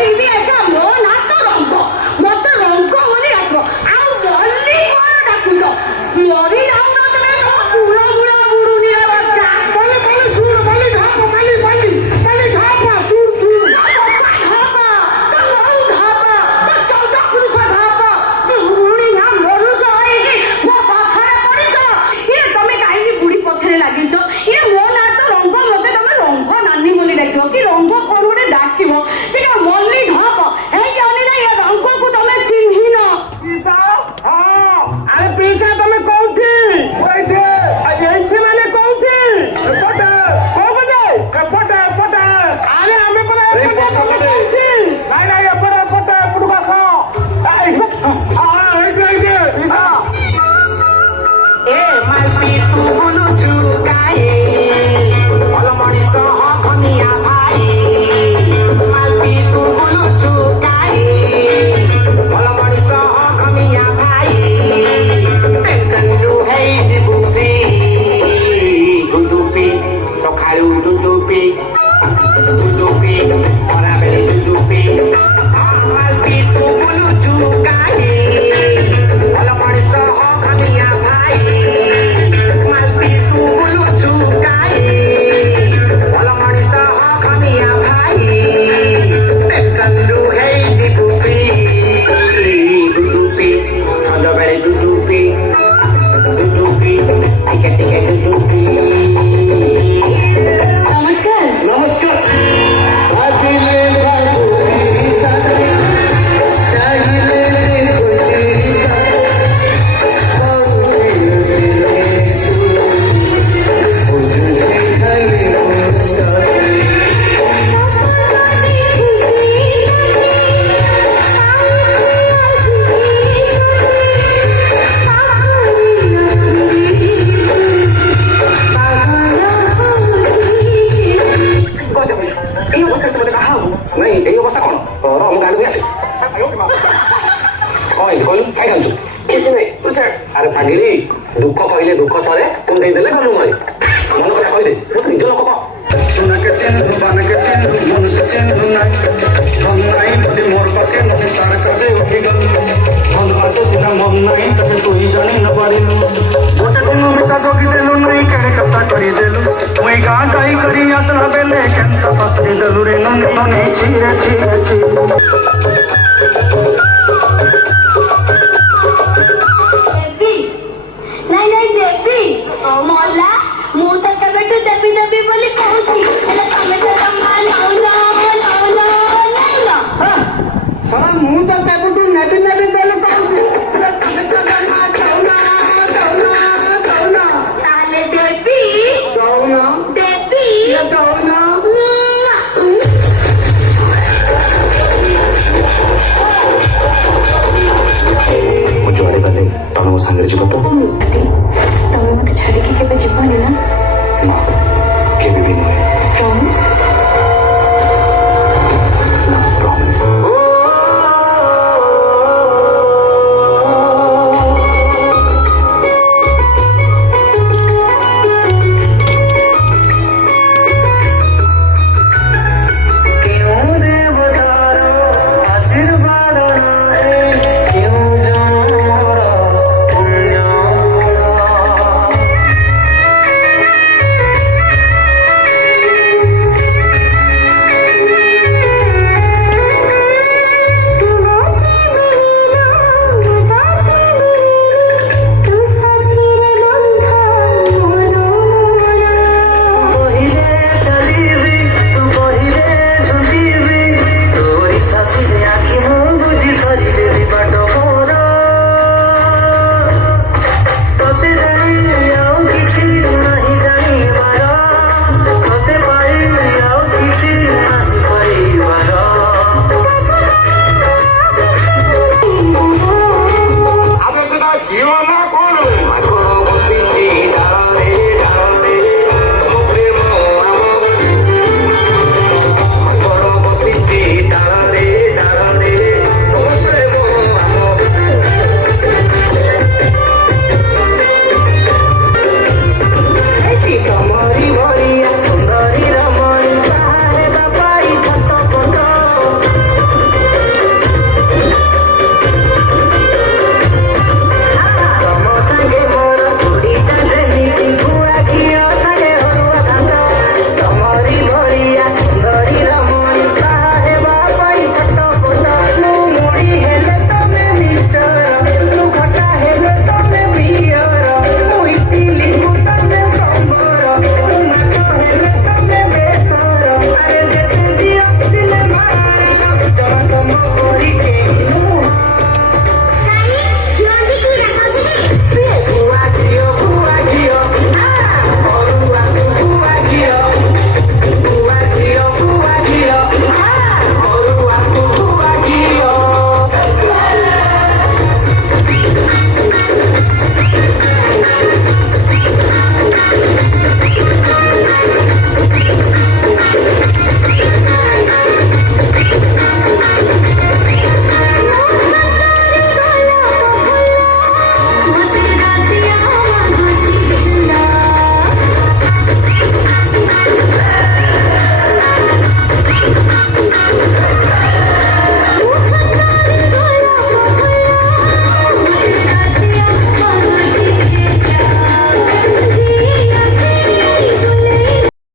କହିବି ଆଜ୍ଞା ମୋ ନାଁ ତ ରଙ୍ଗ ମତେ ରଙ୍ଗ ବୋଲି ଡାକ ଆଉ ମଲ୍ଲି କଣ ଡାକୁଛ ମରି ଯାଉନ ତମେ ବୁଢା ବୁଢା ବୁଡୁନି ରେ ବାଚ୍ଚା বলে বলে শুন বলে ঢাপ মালি মালি মালি ঢাপ শুন শুন ଆରେ ପାଗିଳି ଦୁଃଖ କହିଲେ ଦୁଃଖ ସରେ କୁଣ୍ଡେଇ ଦେଲେ ଗଲୁ ମରେ ମନ କଥା କହିଦେ ମୁଁ ନିଜ ଲୋକ ତ सुनके चिन्ह बनके चिन्ह मन से चिन्ह नाई हम नाई बदे मोर पके नदी तार कदे उठिगल हम आते सिना मन नाई तबे तू ही जानी न पारिल गोटे दुनु मिसा जोगी देलु नाई केड़े कथा करी देलु मुई गा जाई करी आसना बेले केंता पसरी देलु रे ननी ननी छीरे छीरे छी